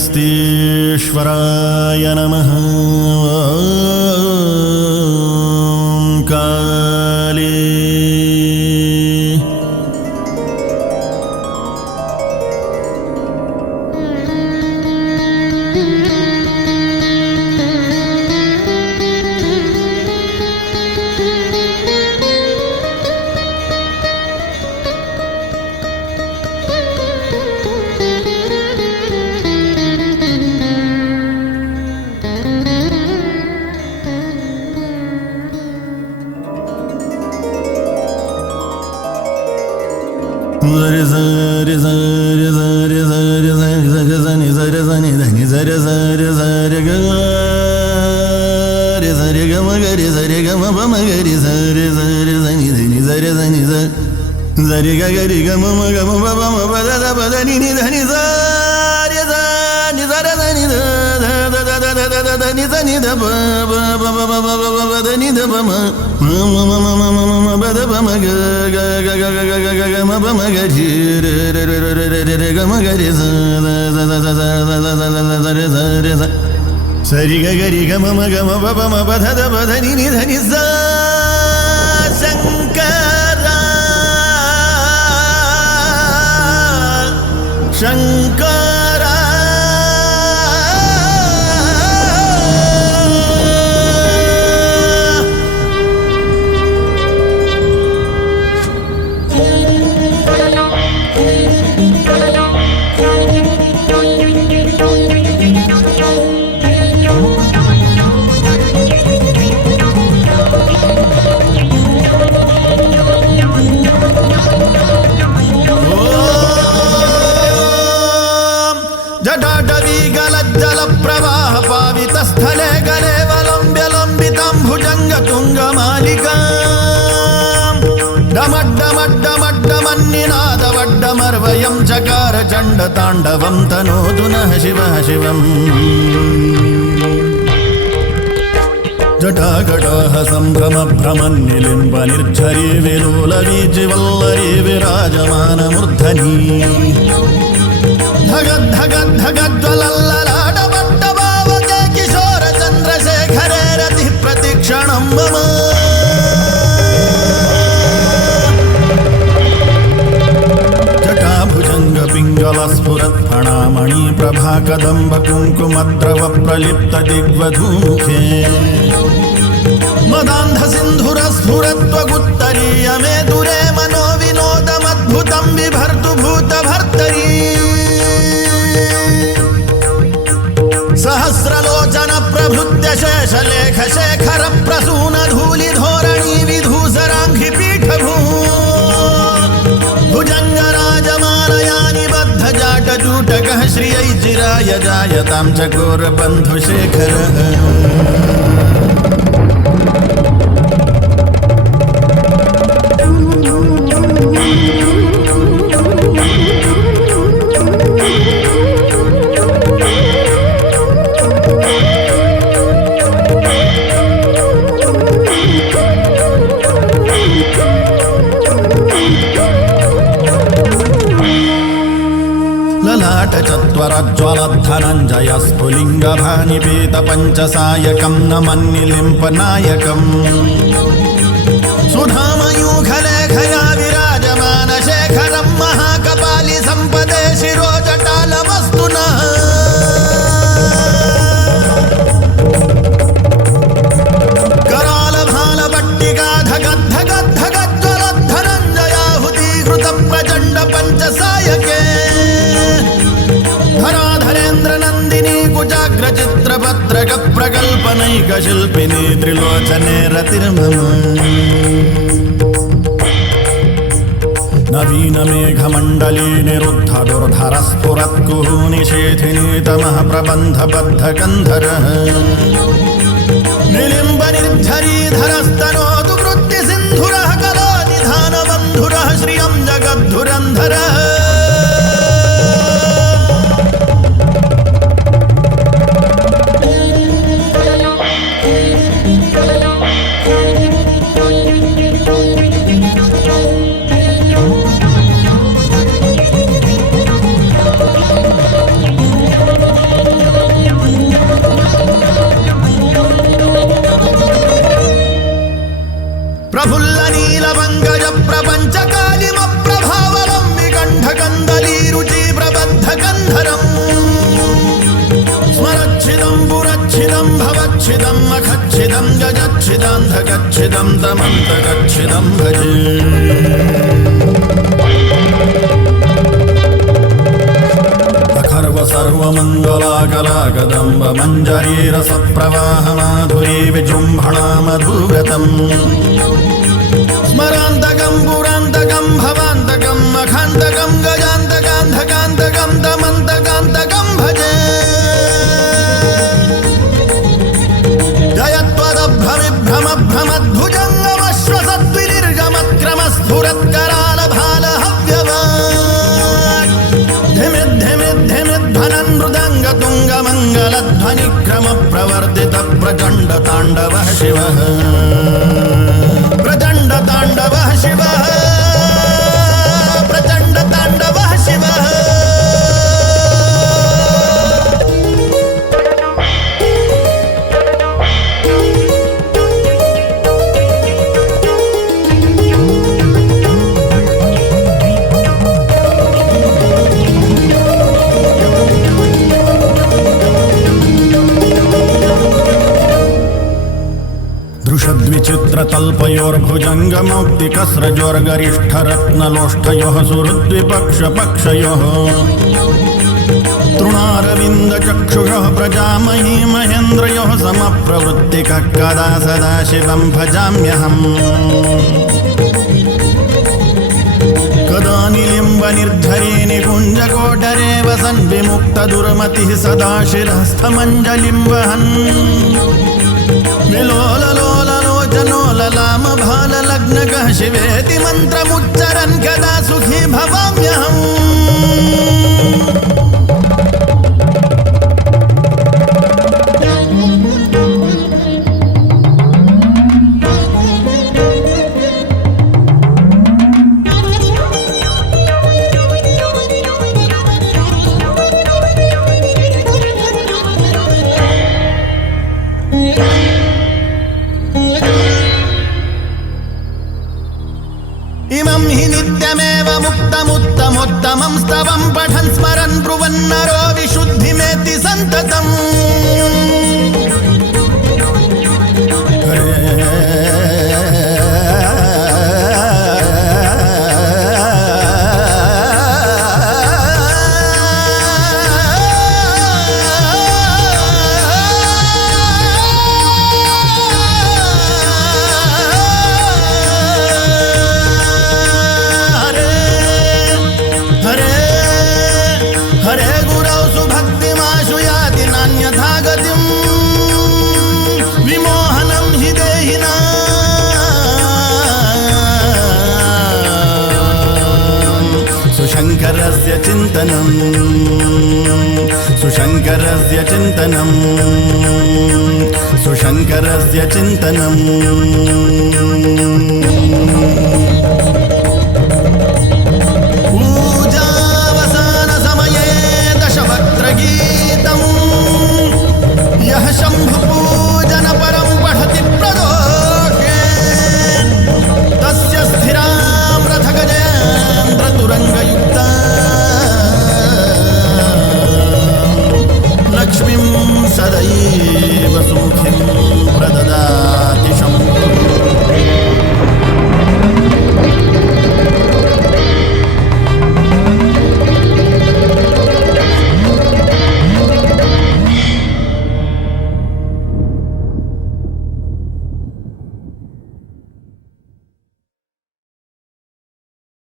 अगस्तीश्वराय नमः। ॐ काली सरि गरि गम गम पम पध पध नि धनि सा शंकरा शंकरा स्थले गले वलंब्य लंबितं भुजंग तुंग मालिका डमड्डमड्डमड्डमन्निनाद वड्डमर्वयं चकार चंड तांडवं तनोतु नः शिवः शिवम् जटाकटाह संभ्रम भ्रमन्निलिम्ब निर्झरी विलोलवीचिवल्लरी विराजमानमूर्धनी धगद् धगद् धगज्ज्वलल्ललाट चंद्रशेखरे रति प्रतिक्षणं मम जटाभुजंग पिंगल स्फुरत् फणामणि प्रभा कदंब कुंकुमद्रव प्रलिप्त दिग्वधूमुखे मदान्ध सिंधुर स्फुरत्वगुत्तरीय मे दुरे मनो विनोदमद्भुतं बिभर्तु भूत भर्तरी सहस्रलोचन प्रभृत्य शेषलेख शेखर प्रसून धूलि धोरणी विधूसरांघ्रि पीठभू भुजंग राजमालयानि बद्ध जाट जूटकः श्रियै चिराय जायतां चकोर बंधु शेखरः चत्वरज्ज्वलद्धनञ्जय स्फुलिङ्गभानिपेत पञ्चसायकं नमन्निलिम्पनायकम् सुधामयूखलेखया विराजमान शेखरं महाकपालि सम्पदे शिरोजटालमस्तु नः करालभालपट्टिका धगद्धगद्धगज्ज्वलद्धनञ्जयाहुतीकृतं प्रचण्ड पञ्चसायके धराधरेन्द्र नंदिनी कुजाग्र चित्रपत्रक प्रकल्पनैक शिल्पिनी त्रिलोचने रतिर्मम नवीन मेघमण्डली निरुद्ध दुर्धर स्फुरत्कुहू निषेधिनी तमः प्रबन्ध बद्ध गन्धरः निलिम्ब निर्झरी धरस्तनोतु वृत्ति सिन्धुरः कलो निधान बन्धुरः श्रियं जगद्धुरन्धरः प्रफुल्ल नीलपङ्कज प्रपञ्चकालिम प्रभावलं विकण्ठकन्दलीरुचि प्रबद्धकन्धरम् स्मरच्छिदं पुरच्छिदं भवच्छिदं मखच्छिदं गजच्छिदान्धकच्छिदं तमन्तकच्छिदं भजे सर्वमङ्गलाकलाकदम्ब मञ्जरीरसप्रवाहमाधुरी विजृम्भणा मधुव्रतम् स्मरान्तकं पुरान्तकं भवान्तकं मखान्तकं गजान्तकान्धकान्तकं दमन्तकान्तकं भजे ध्वनिक्रम प्रवर्तित प्रचण्ड ताण्डवः शिवः प्रचण्ड ताण्डवः शिवः प्रचण्ड ताण्डवः शिवः दृशद्विचित्रतल्पयोर्भुजङ्गमौक्तिकस्रजोर्गरिष्ठरत्नलोष्ठयोः सुहृद्विपक्षपक्षयोः तृणारविन्दचक्षुषः प्रजामही महेन्द्रयोः समप्रवृत्तिकः कदा सदा शिवं भजाम्यहम् कदा निलिम्बनिर्झरे निकुञ्जकोटरे वसन् विमुक्तदुर्मतिः सदा शिरस्थमञ्जलिं वहन् विलोललोललोचनोललाम भाललग्नकः शिवेति मन्त्रमुच्चरन् कदा सुखी भवाम्यहम् इमं हि नित्यमेव मुक्तमुत्तमोत्तमं स्तवं पठन् स्मरन् ब्रुवन्नरो विशुद्धिमेति सन्ततम् हरे गुरौ सुभक्तिमाशु याति नान्यथा गतिं विमोहनं हि देहिनां सुशङ्करस्य चिन्तनं सुशङ्करस्य चिन्तनं सुशङ्करस्य चिन्तनं यः शम्भुपूजन परं पठति प्रदोषे तस्य स्थिरां रथगजेन्द्रतुरङ्गयुक्ता लक्ष्मीं सदैव सुमुखीं